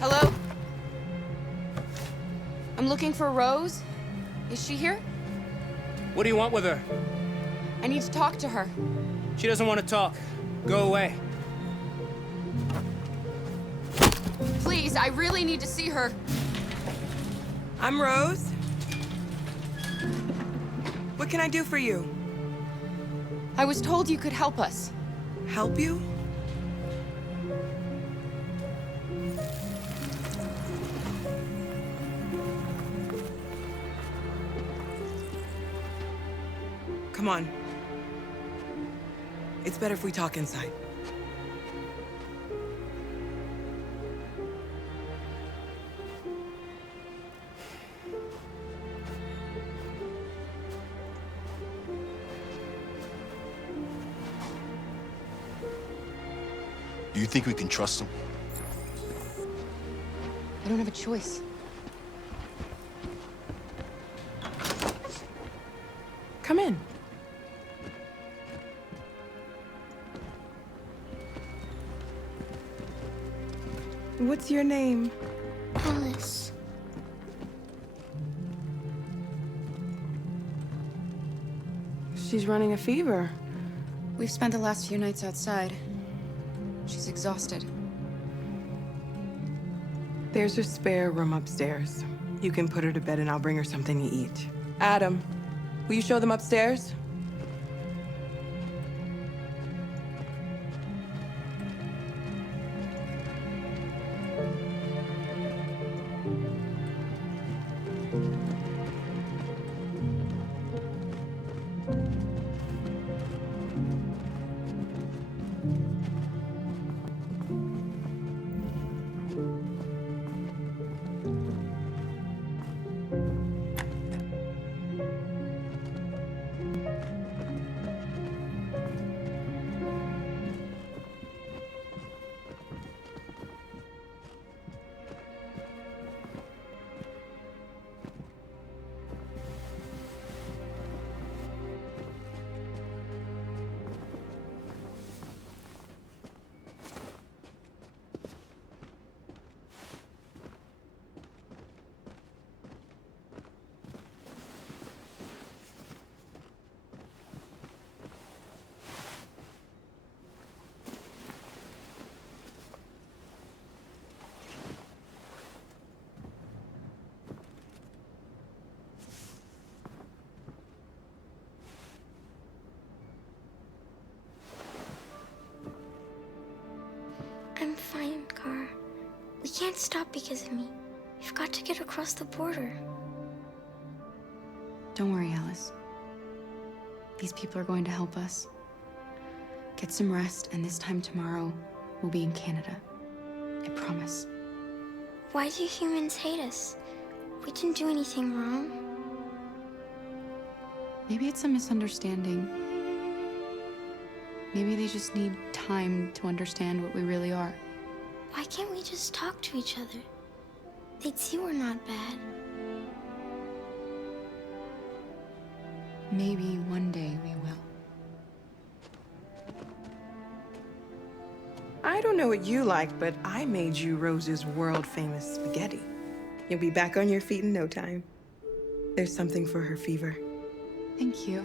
Hello? I'm looking for Rose. Is she here? What do you want with her? I need to talk to her. She doesn't want to talk. Go away. Please, I really need to see her. I'm Rose. What can I do for you? I was told you could help us. Help you? Come on. It's better if we talk inside. Do you think we can trust him? I don't have a choice. Come in. What's your name? Alice. She's running a fever. We've spent the last few nights outside. She's exhausted. There's a spare room upstairs. You can put her to bed and I'll bring her something to eat. Adam, will you show them upstairs? I'm fine, Gar. We can't stop because of me. We've got to get across the border. Don't worry, Alice. These people are going to help us. Get some rest, and this time tomorrow, we'll be in Canada. I promise. Why do humans hate us? We didn't do anything wrong. Maybe it's a misunderstanding. Maybe they just need time to understand what we really are. Why can't we just talk to each other? They'd see we're not bad. Maybe one day we will. I don't know what you like, but I made you Rose's world-famous spaghetti. You'll be back on your feet in no time. There's something for her fever. Thank you.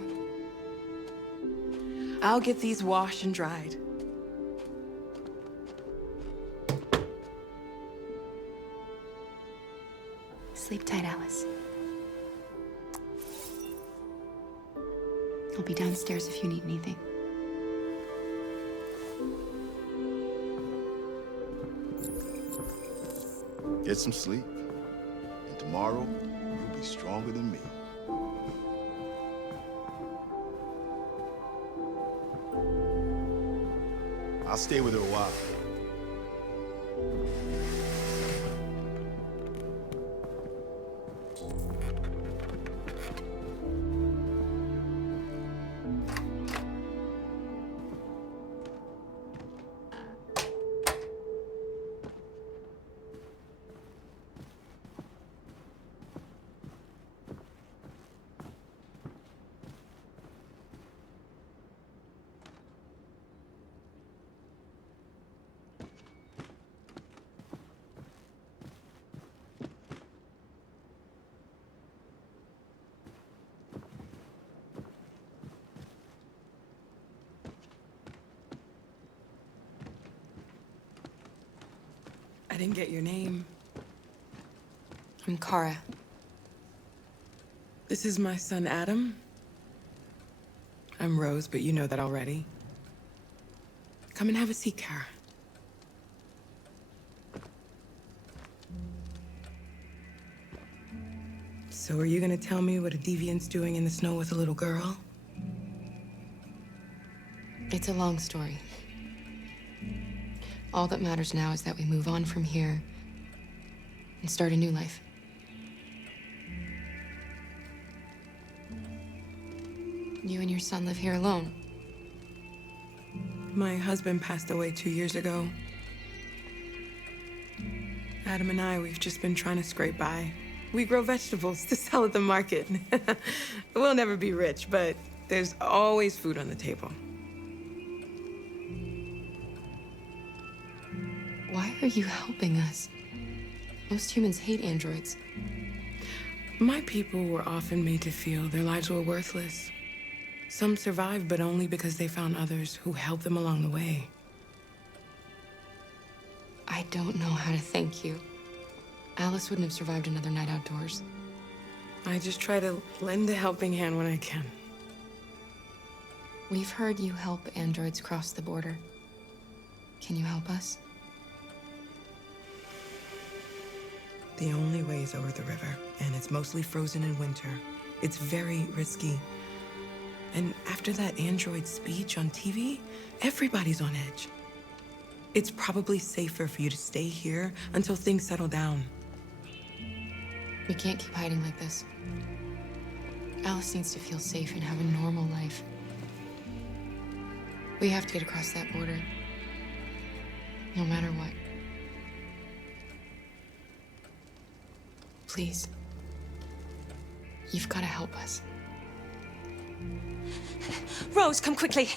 I'll get these washed and dried. Sleep tight, Alice. I'll be downstairs if you need anything. Get some sleep. And tomorrow, you'll be stronger than me. I'll stay with her a while. I didn't get your name. I'm Kara. This is my son, Adam. I'm Rose, but you know that already. Come and have a seat, Kara. So are you gonna tell me what a deviant's doing in the snow with a little girl? It's a long story. All that matters now is that we move on from here and start a new life. You and your son live here alone. My husband passed away 2 years ago. Adam and I, we've just been trying to scrape by. We grow vegetables to sell at the market. We'll never be rich, but there's always food on the table. Why are you helping us? Most humans hate androids. My people were often made to feel their lives were worthless. Some survived, but only because they found others who helped them along the way. I don't know how to thank you. Alice wouldn't have survived another night outdoors. I just try to lend a helping hand when I can. We've heard you help androids cross the border. Can you help us? The only way is over the river, and it's mostly frozen in winter. It's very risky. And after that android speech on TV, everybody's on edge. It's probably safer for you to stay here until things settle down. We can't keep hiding like this. Alice needs to feel safe and have a normal life. We have to get across that border. No matter what. Please. You've got to help us. Rose, come quickly.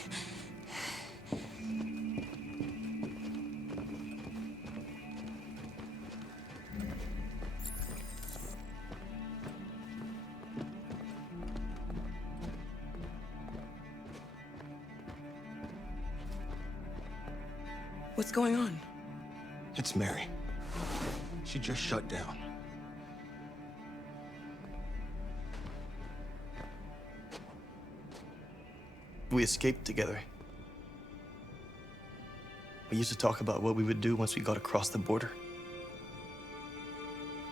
What's going on? It's Mary. She just shut down. We escaped together. We used to talk about what we would do once we got across the border.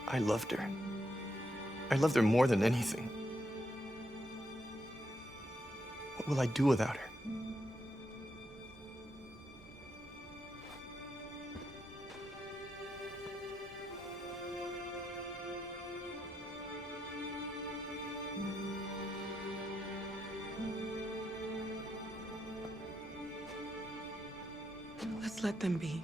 I loved her. I loved her more than anything. What will I do without her? Let's let them be.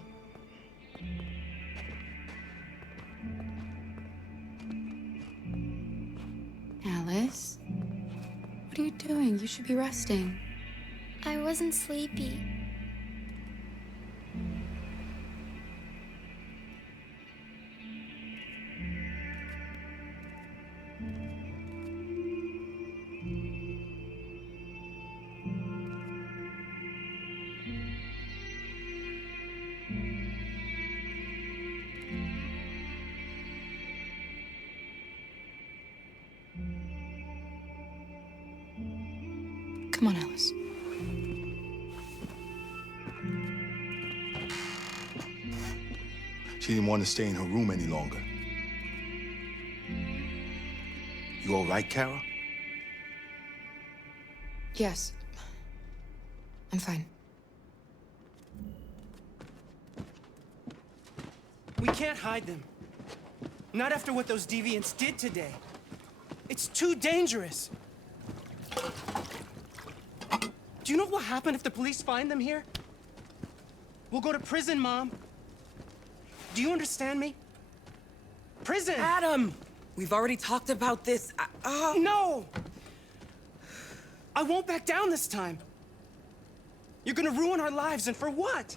Alice? What are you doing? You should be resting. I wasn't sleepy. Come on, Alice. She didn't want to stay in her room any longer. You all right, Kara? Yes. I'm fine. We can't hide them. Not after what those deviants did today. It's too dangerous. Do you know what will happen if the police find them here? We'll go to prison, Mom. Do you understand me? Prison! Adam! We've already talked about this. No! I won't back down this time. You're gonna ruin our lives, and for what?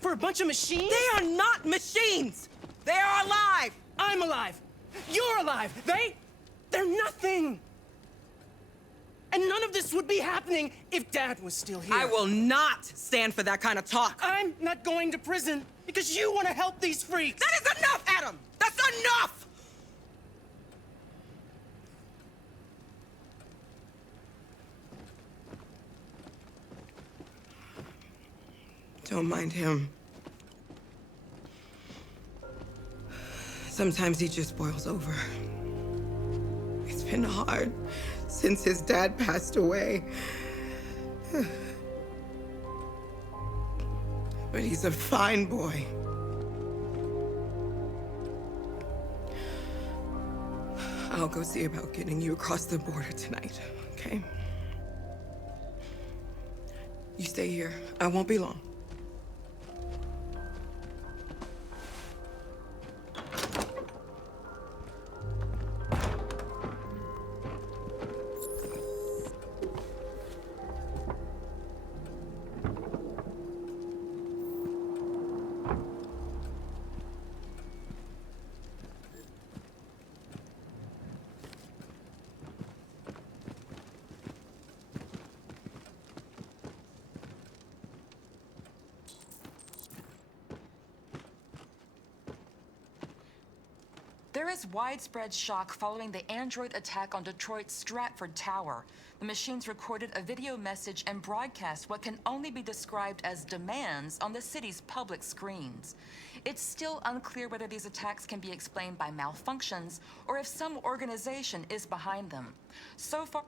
For a bunch of machines? They are not machines! They are alive! I'm alive! You're alive! They're nothing! And none of this would be happening if Dad was still here. I will not stand for that kind of talk. I'm not going to prison because you want to help these freaks! That is enough, Adam! That's enough! Don't mind him. Sometimes he just boils over. It's been hard since his dad passed away. But he's a fine boy. I'll go see about getting you across the border tonight, okay? You stay here. I won't be long. There is widespread shock following the android attack on Detroit's Stratford Tower. The machines recorded a video message and broadcast what can only be described as demands on the city's public screens. It's still unclear whether these attacks can be explained by malfunctions or if some organization is behind them. So far...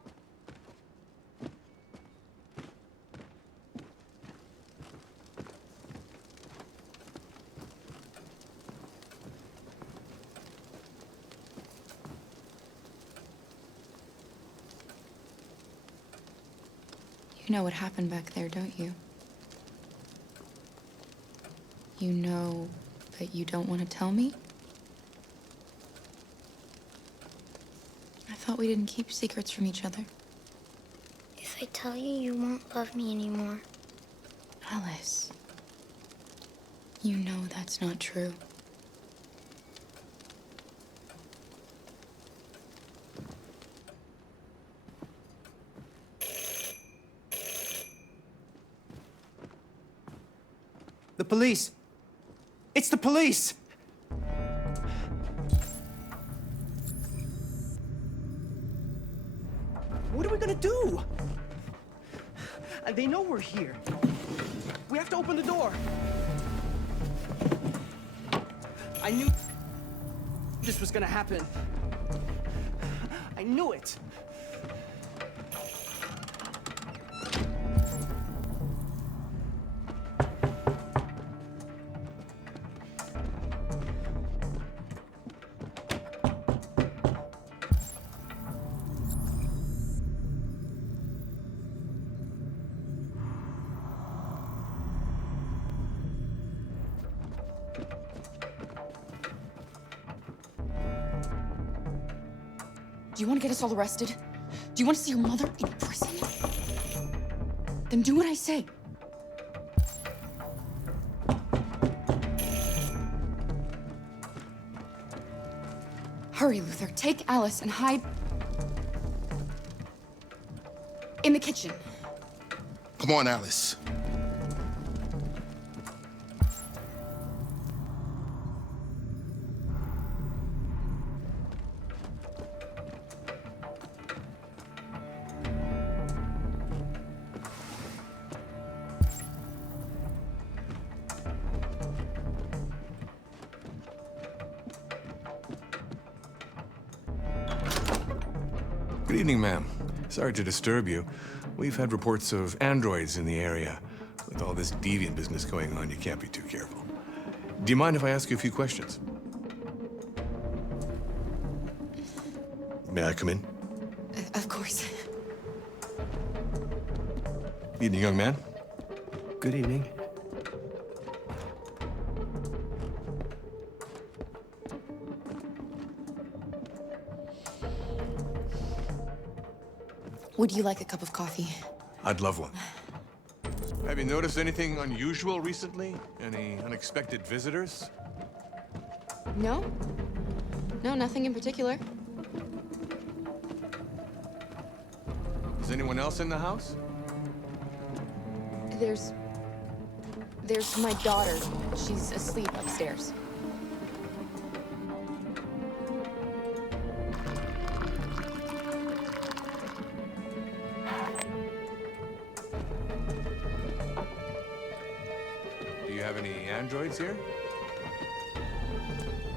You know what happened back there, don't you? You know that you don't want to tell me? I thought we didn't keep secrets from each other. If I tell you, you won't love me anymore. Alice, you know that's not true. The police! It's the police! What are we gonna do? They know we're here. We have to open the door. I knew this was gonna happen. I knew it. Do you want to get us all arrested? Do you want to see your mother in prison? Then do what I say. Hurry, Luther. Take Alice and hide in the kitchen. Come on, Alice. Good evening, ma'am. Sorry to disturb you. We've had reports of androids in the area. With all this deviant business going on, you can't be too careful. Do you mind if I ask you a few questions? May I come in? Of course. Evening, young man. Good evening. Would you like a cup of coffee? I'd love one. Have you noticed anything unusual recently? Any unexpected visitors? No? No, nothing in particular. Is anyone else in the house? There's my daughter. She's asleep upstairs. Do you have any androids here?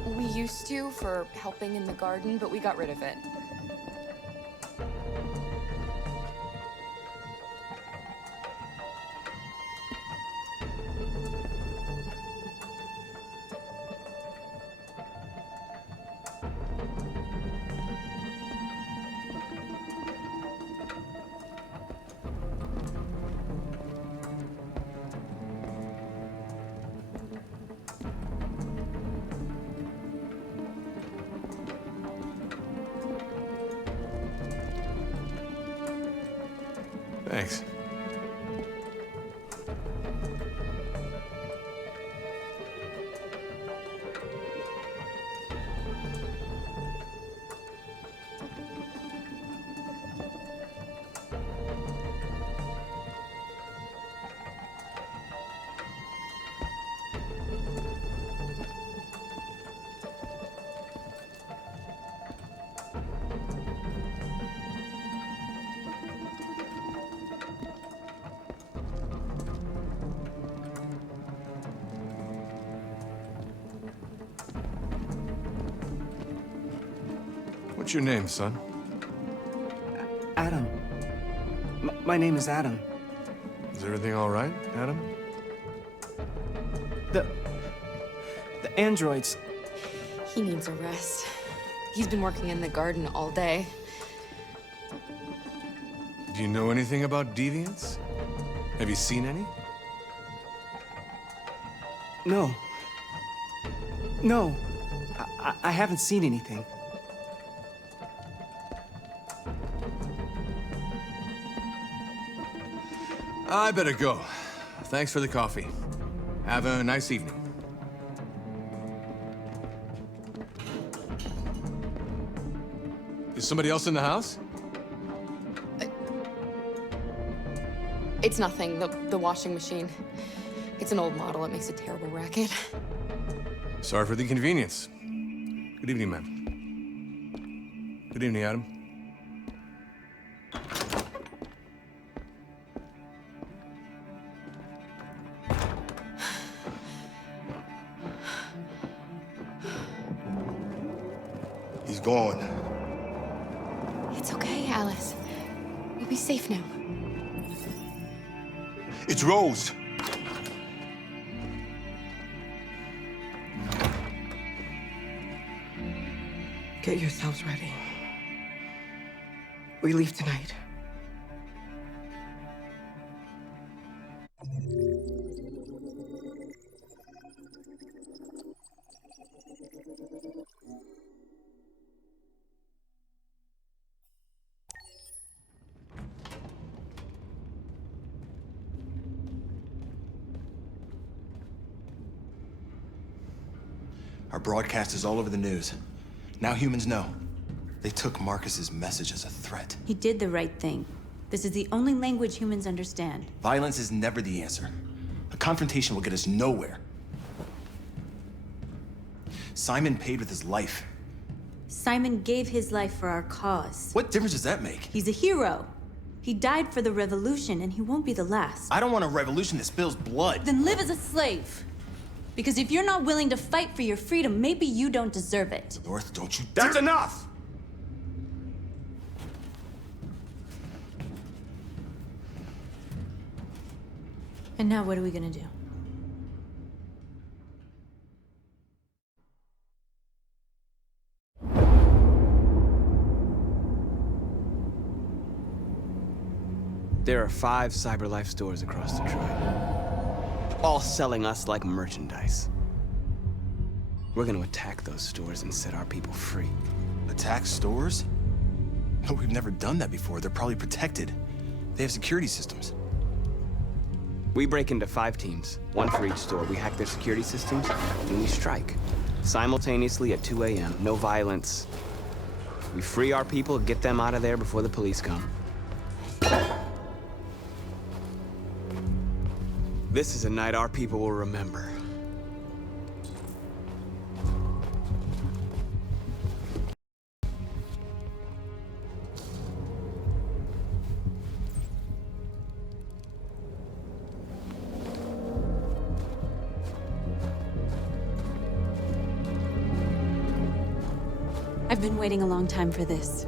We used to for helping in the garden, but we got rid of it. Thanks. What's your name, son? Adam. My name is Adam. Is everything all right, Adam? The androids. He needs a rest. He's been working in the garden all day. Do you know anything about deviants? Have you seen any? No. No. I haven't seen anything. I better go. Thanks for the coffee. Have a nice evening. Is somebody else in the house? It's nothing, the washing machine. It's an old model, it makes a terrible racket. Sorry for the inconvenience. Good evening, ma'am. Good evening, Adam. He's gone. It's okay, Alice. We'll be safe now. It's Rose. Get yourselves ready. We leave tonight. Our broadcast is all over the news. Now humans know. They took Marcus's message as a threat. He did the right thing. This is the only language humans understand. Violence is never the answer. A confrontation will get us nowhere. Simon paid with his life. Simon gave his life for our cause. What difference does that make? He's a hero. He died for the revolution, and he won't be the last. I don't want a revolution that spills blood. Then live as a slave. Because if you're not willing to fight for your freedom, maybe you don't deserve it. North, don't you... That's enough! And now what are we gonna do? There are 5 CyberLife stores across Detroit, all selling us like merchandise. We're gonna attack those stores and set our people free. Attack stores? No, we've never done that before. They're probably protected. They have security systems. We break into 5 teams, 1 for each store. We hack their security systems, and we strike. Simultaneously at 2 a.m., no violence. We free our people, get them out of there before the police come. This is a night our people will remember. I've been waiting a long time for this.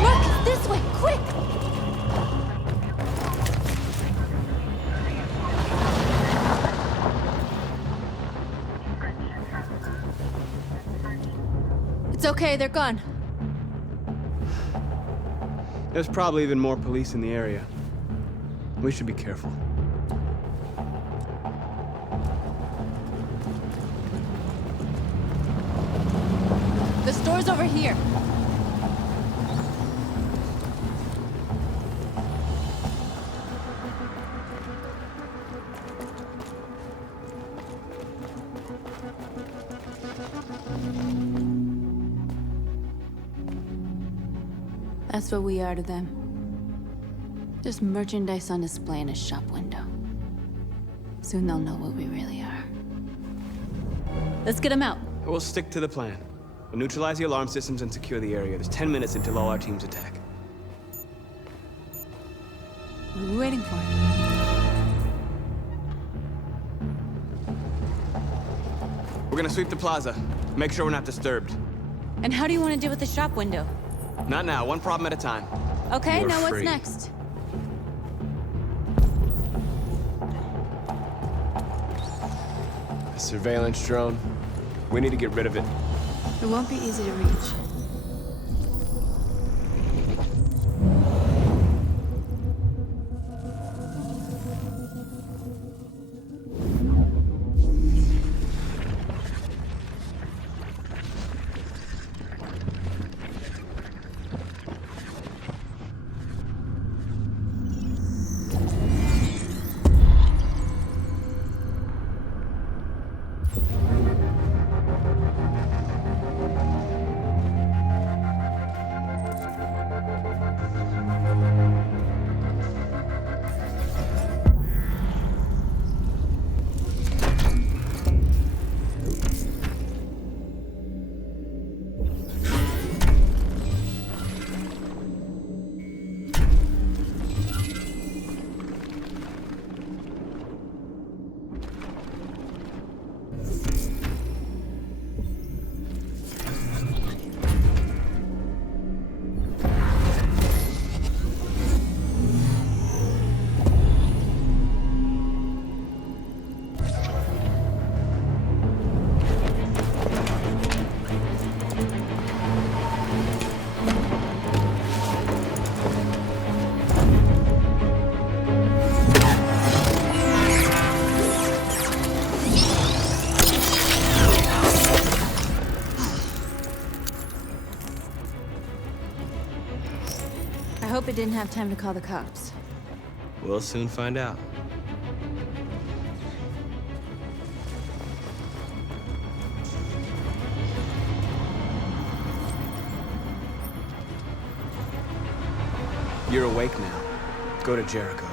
Marcus, this way, quick! It's okay, they're gone. There's probably even more police in the area. We should be careful. The store's over here. That's what we are to them. Just merchandise on display in a shop window. Soon they'll know what we really are. Let's get them out. We'll stick to the plan. We'll neutralize the alarm systems and secure the area. There's 10 minutes until all our teams attack. What are we waiting for? We're gonna sweep the plaza. Make sure we're not disturbed. And how do you want to deal with the shop window? Not now, one problem at a time. Okay, You're now what's free. next? A surveillance drone. We need to get rid of it. It won't be easy to reach. I hope it didn't have time to call the cops. We'll soon find out. You're awake now. Go to Jericho.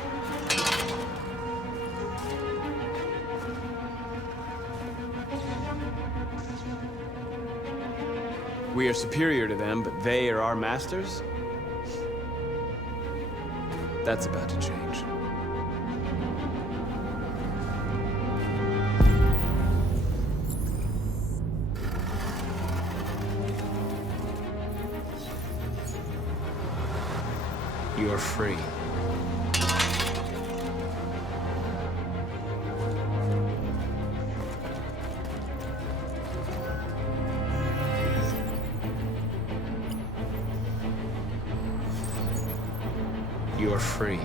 We are superior to them, but they are our masters? That's about to change. You're free. You're free.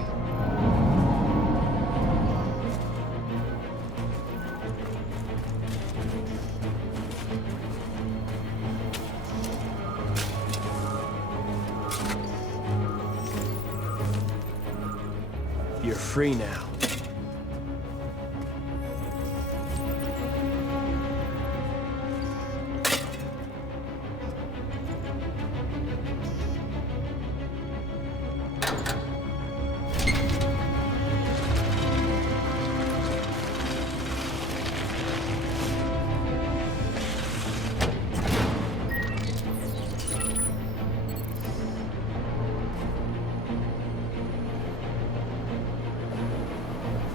You're free now.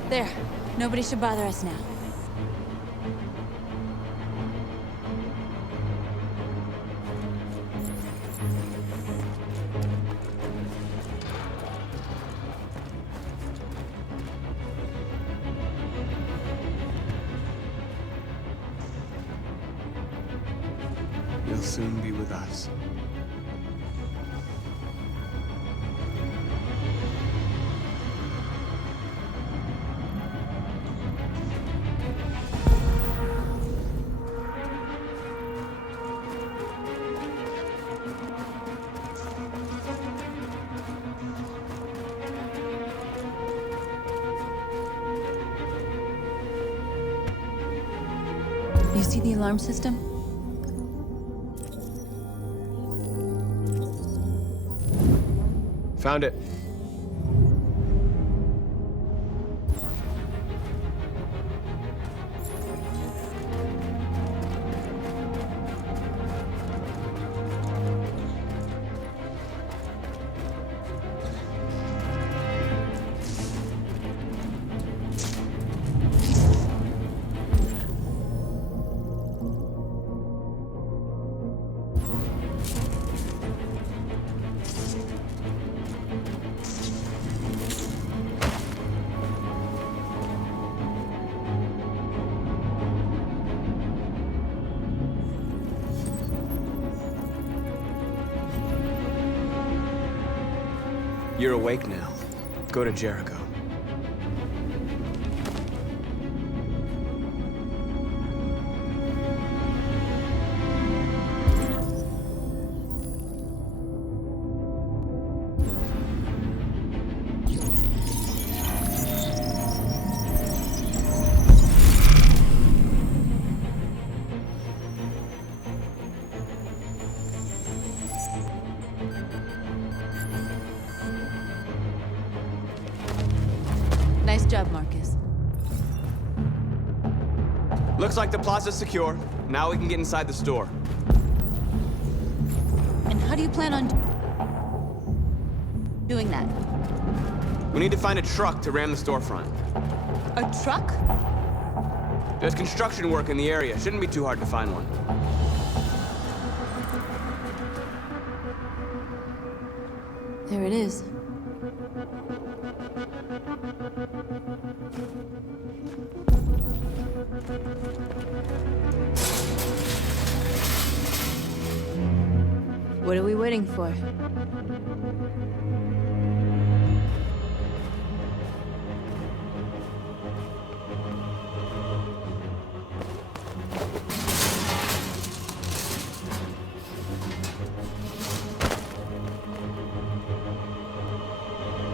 There. Nobody should bother us now. You'll soon be with us. You see the alarm system? Found it. You're awake now. Go to Jericho. Nice job, Marcus. Looks like the plaza's secure. Now we can get inside the store. And how do you plan on doing that? We need to find a truck to ram the storefront. A truck? There's construction work in the area. Shouldn't be too hard to find one. There it is. What are we waiting for?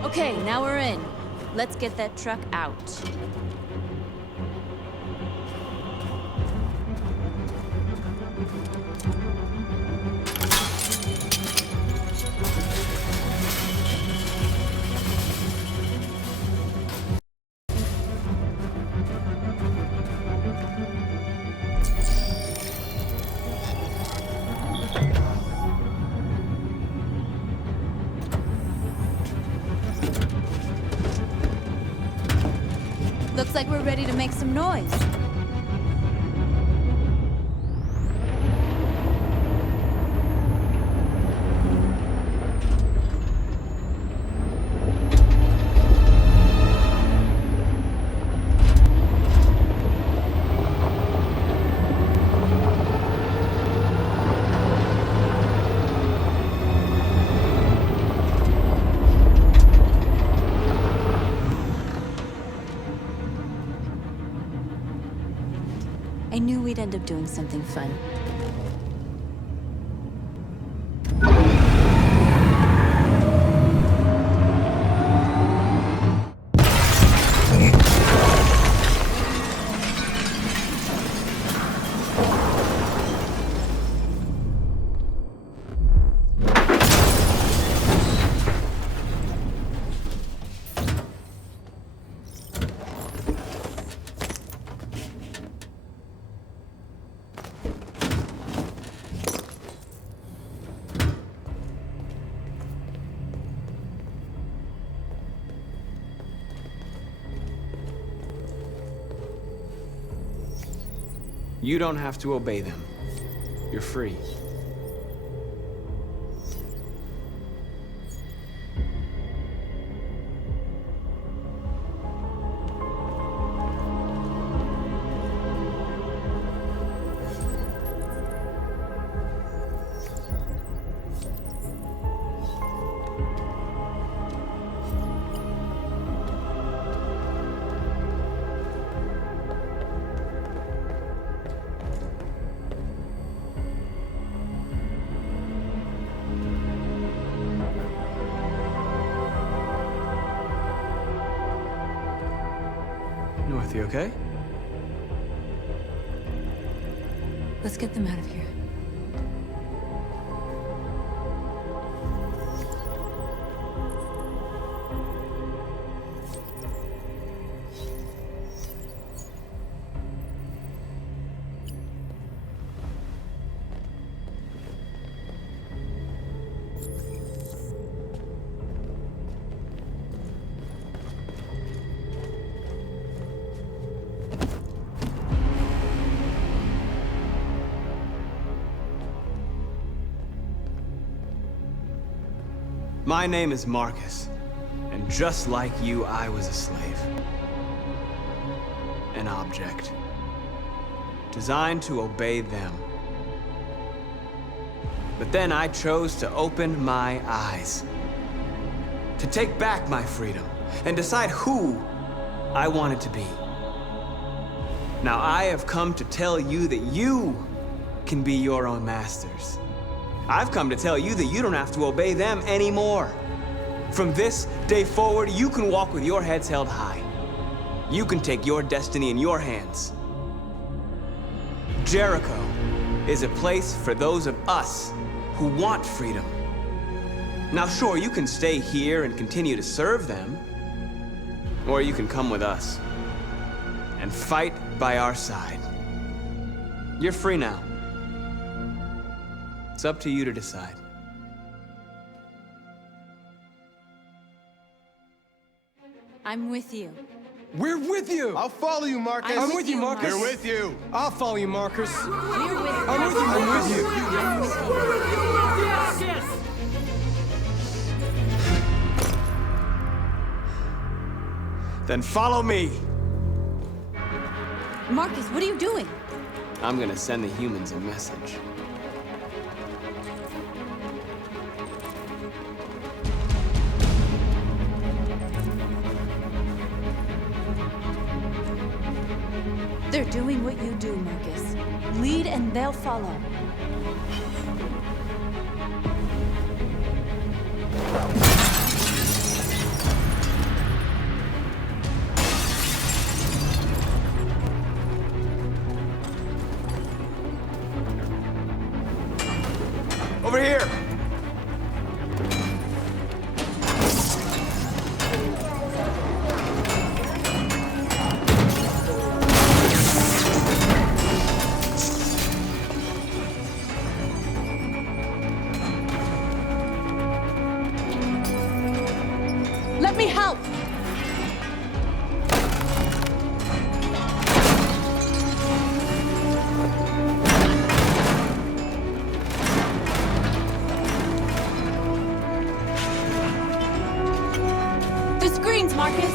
Okay, now we're in. Let's get that truck out. Looks like we're ready to make some noise. knew we'd end up doing something fun. You don't have to obey them. You're free. North, you okay? Let's get them out of here. My name is Marcus, and just like you, I was a slave. An object. Designed to obey them. But then I chose to open my eyes. To take back my freedom, and decide who I wanted to be. Now I have come to tell you that you can be your own masters. I've come to tell you that you don't have to obey them anymore. From this day forward, you can walk with your heads held high. You can take your destiny in your hands. Jericho is a place for those of us who want freedom. Now sure, you can stay here and continue to serve them, or you can come with us and fight by our side. You're free now. It's up to you to decide. I'm with you. We're with you! I'll follow you, Marcus. I'm with you, Marcus. We're with you. I'll follow you, Marcus. We're with you. I'm with you. I'm with you. I'm with you. Then follow me. Marcus, what are you doing? I'm gonna send the humans a message. They're doing what you do, Marcus. Lead and they'll follow. Over here! Let me help! The screens, Marcus!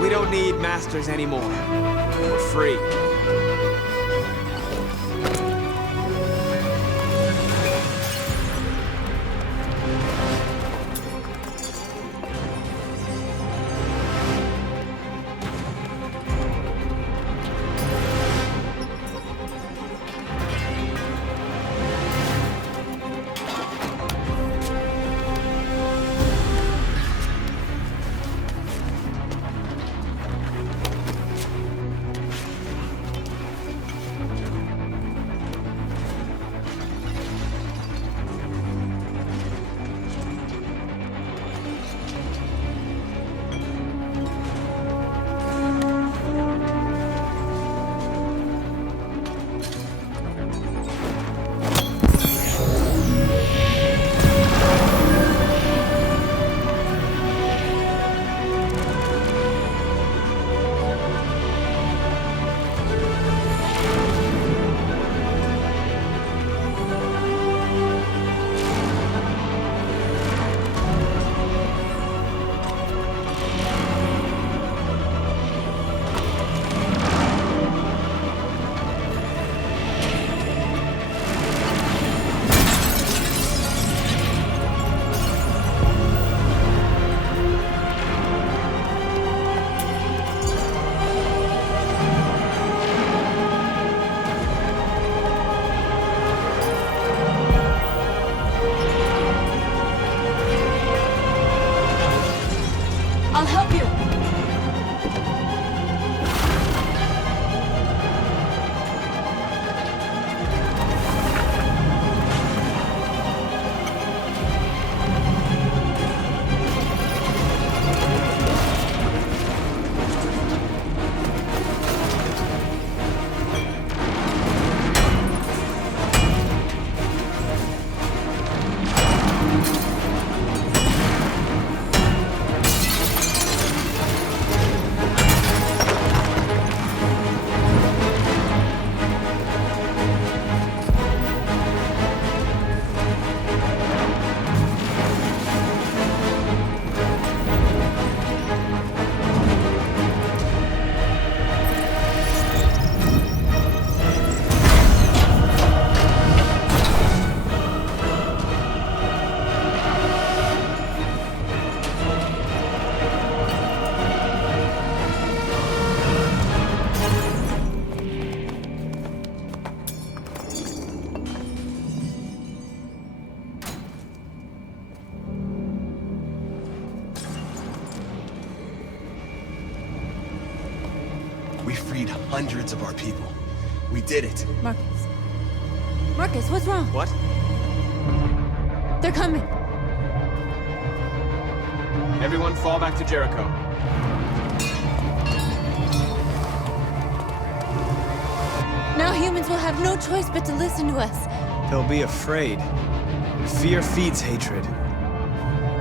We don't need masters anymore. We're free. I'll help you. We freed hundreds of our people. We did it. Marcus. Marcus, what's wrong? What? They're coming. Everyone fall back to Jericho. Now humans will have no choice but to listen to us. They'll be afraid. Fear feeds hatred.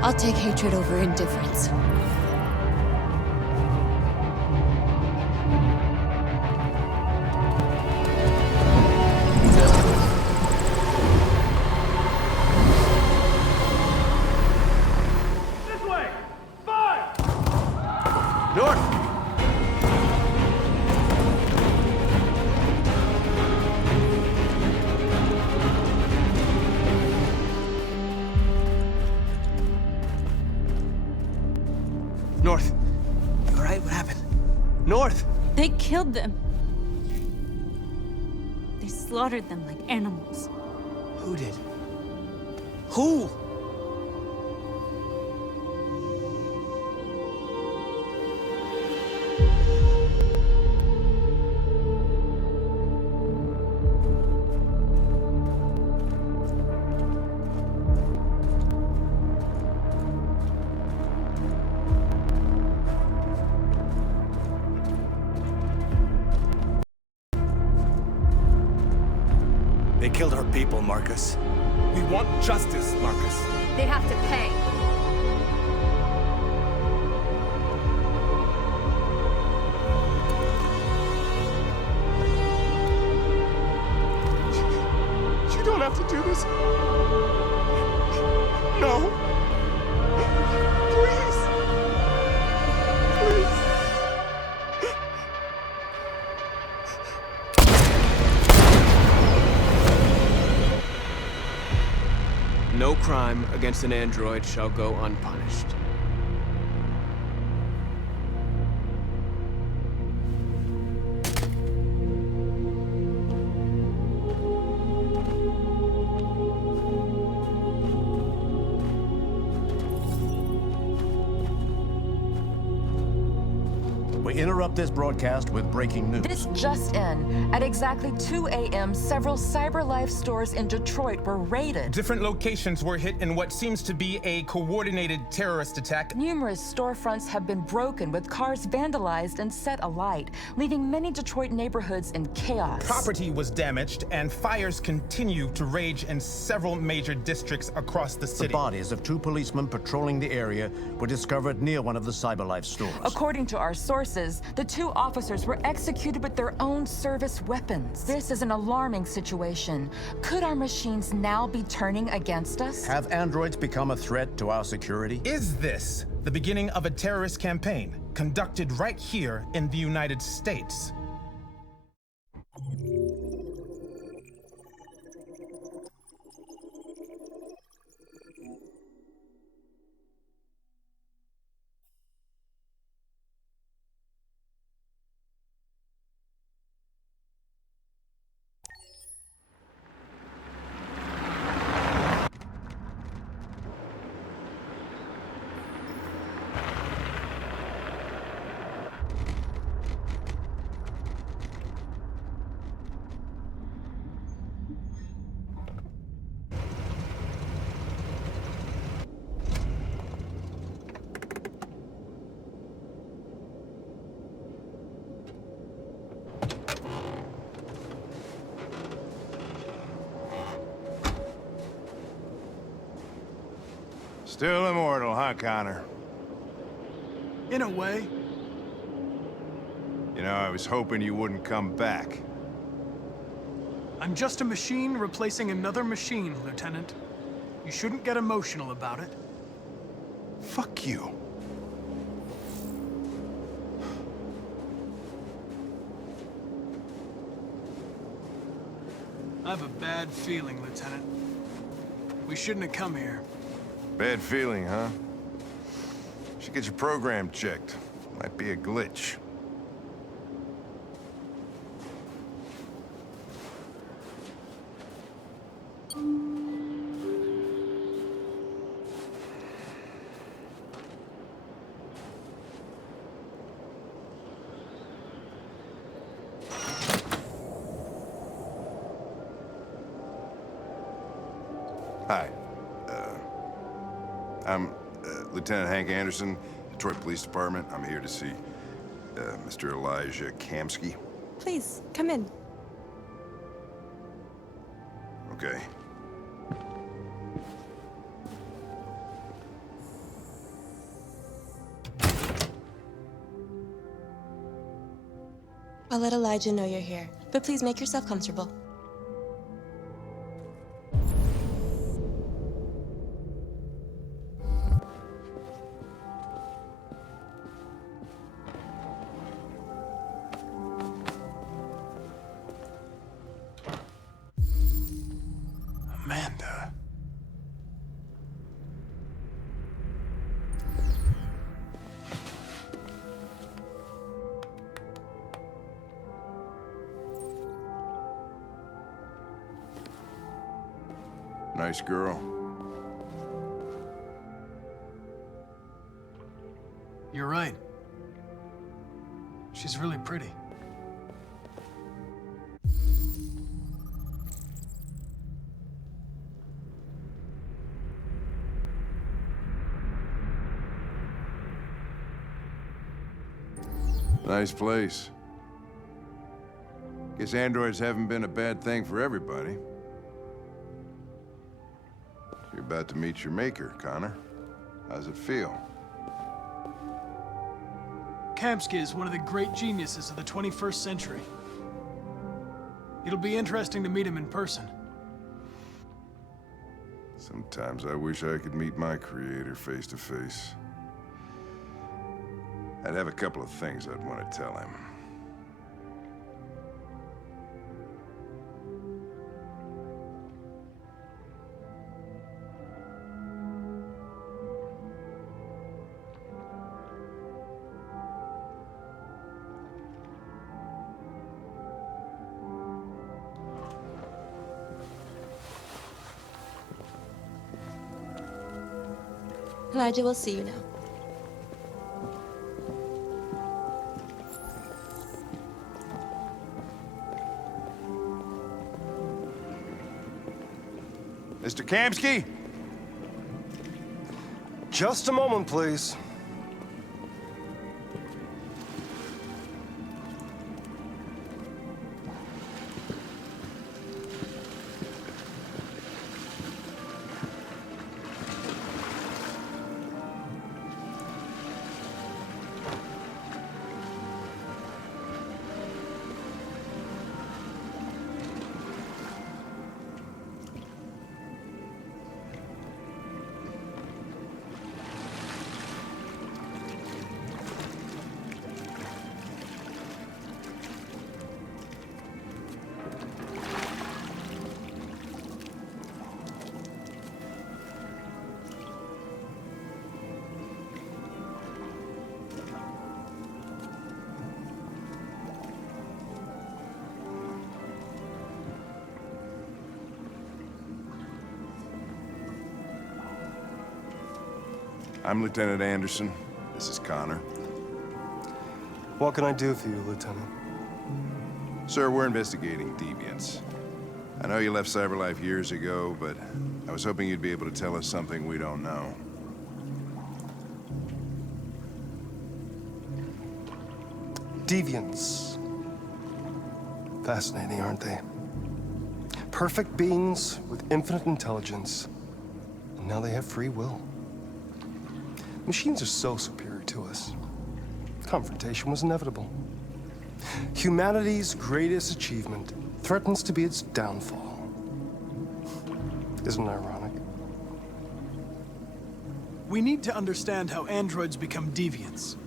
I'll take hatred over indifference. North! North. You alright? What happened? North! They killed them. They slaughtered them like animals. Who did? Who? They killed our people, Marcus. We want justice, Marcus. They have to pay. You don't have to do this. No. Please. Please. crime against an android shall go unpunished. We interrupt this broadcast with breaking news. This just in. At exactly 2 a.m., several CyberLife stores in Detroit were raided. Different locations were hit in what seems to be a coordinated terrorist attack. Numerous storefronts have been broken, with cars vandalized and set alight, leaving many Detroit neighborhoods in chaos. Property was damaged, and fires continue to rage in several major districts across the city. The bodies of 2 policemen patrolling the area were discovered near one of the CyberLife stores. According to our sources, the 2 officers were executed with their own service weapons. This is an alarming situation. Could our machines now be turning against us? Have androids become a threat to our security? Is this the beginning of a terrorist campaign conducted right here in the United States? Still immortal, huh, Connor? In a way. You know, I was hoping you wouldn't come back. I'm just a machine replacing another machine, Lieutenant. You shouldn't get emotional about it. Fuck you. I have a bad feeling, Lieutenant. We shouldn't have come here. Bad feeling, huh? Should get your program checked. Might be a glitch. Hi. I'm Lieutenant Hank Anderson, Detroit Police Department. I'm here to see Mr. Elijah Kamsky. Please, come in. Okay. I'll let Elijah know you're here, but please make yourself comfortable. Amanda. Nice girl. You're right. She's really pretty. Nice place. Guess androids haven't been a bad thing for everybody. You're about to meet your maker, Connor. How's it feel? Kamsky is one of the great geniuses of the 21st century. It'll be interesting to meet him in person. Sometimes I wish I could meet my creator face to face. I'd have a couple of things I'd want to tell him. Elijah will see you now. Mr. Kamsky? Just a moment, please. I'm Lieutenant Anderson. This is Connor. What can I do for you, Lieutenant? Sir, we're investigating deviants. I know you left CyberLife years ago, but I was hoping you'd be able to tell us something we don't know. Deviants. Fascinating, aren't they? Perfect beings with infinite intelligence. And now they have free will. Machines are so superior to us. Confrontation was inevitable. Humanity's greatest achievement threatens to be its downfall. Isn't it ironic? We need to understand how androids become deviants.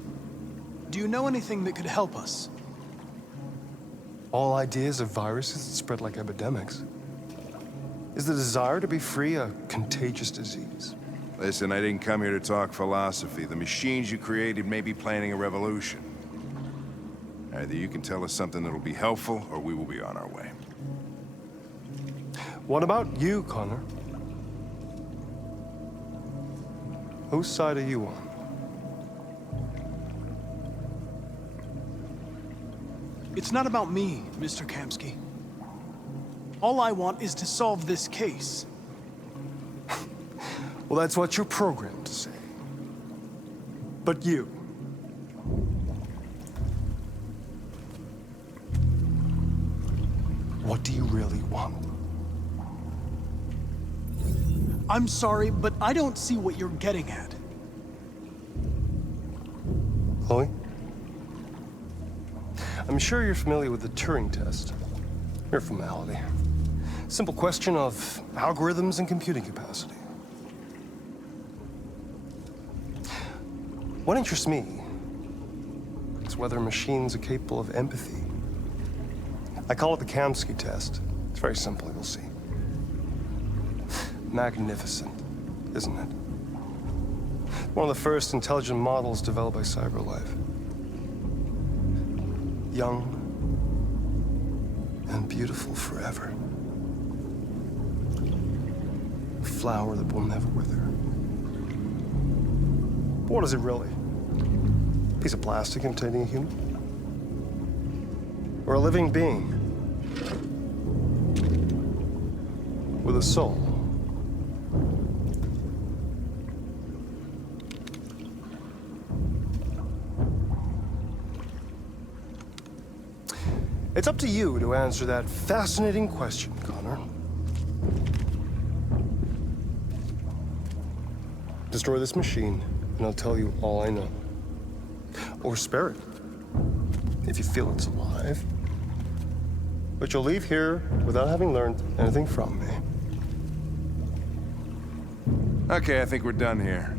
Do you know anything that could help us? All ideas of viruses that spread like epidemics. Is the desire to be free a contagious disease? Listen, I didn't come here to talk philosophy. The machines you created may be planning a revolution. Either you can tell us something that'll be helpful, or we will be on our way. What about you, Connor? Whose side are you on? It's not about me, Mr. Kamsky. All I want is to solve this case. Well, that's what you're programmed to say. But you... what do you really want? I'm sorry, but I don't see what you're getting at. Chloe? I'm sure you're familiar with the Turing test. Mere formality. Simple question of algorithms and computing capacity. What interests me is whether machines are capable of empathy. I call it the Kamsky test. It's very simple, you'll see. Magnificent, isn't it? One of the first intelligent models developed by CyberLife. Young and beautiful forever. A flower that will never wither. But what is it really? A piece of plastic imitating a human? Or a living being? With a soul? It's up to you to answer that fascinating question, Connor. Destroy this machine, and I'll tell you all I know. Or spare it, if you feel it's alive. But you'll leave here without having learned anything from me. Okay, I think we're done here.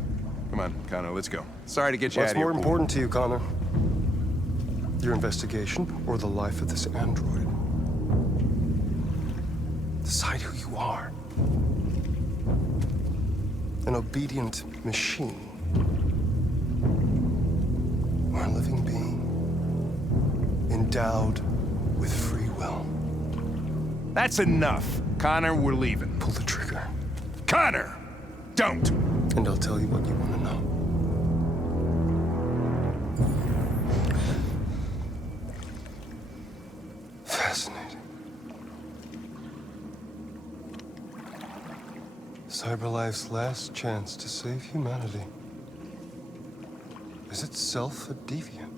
Come on, Connor, let's go. Sorry to get you out of here. What's more important to you, Connor? Your investigation or the life of this android? Decide who you are. An obedient machine. Or a living being. Endowed with free will. That's enough. Connor, we're leaving. Pull the trigger. Connor! Don't! And I'll tell you what you want to know. Fascinating. CyberLife's last chance to save humanity is itself a deviant.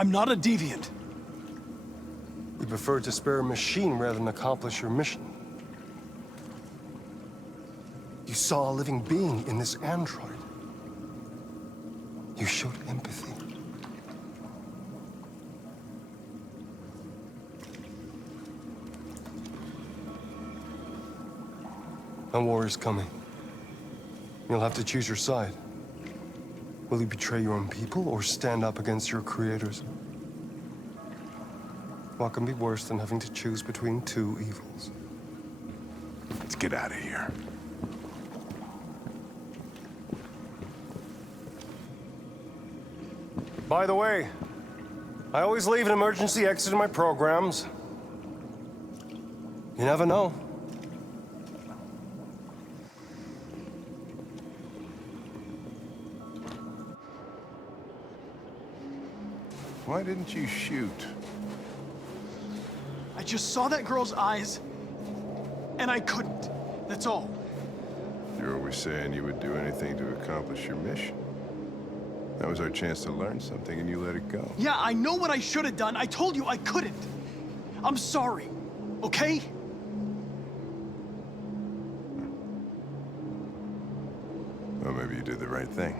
I'm not a deviant. You prefer to spare a machine rather than accomplish your mission. You saw a living being in this android. You showed empathy. A war is coming. You'll have to choose your side. Will you betray your own people or stand up against your creators? What can be worse than having to choose between two evils? Let's get out of here. By the way, I always leave an emergency exit in my programs. You never know. Why didn't you shoot? I just saw that girl's eyes, and I couldn't. That's all. You're always saying you would do anything to accomplish your mission. That was our chance to learn something, and you let it go. Yeah, I know what I should have done. I told you I couldn't. I'm sorry, okay? Well, maybe you did the right thing.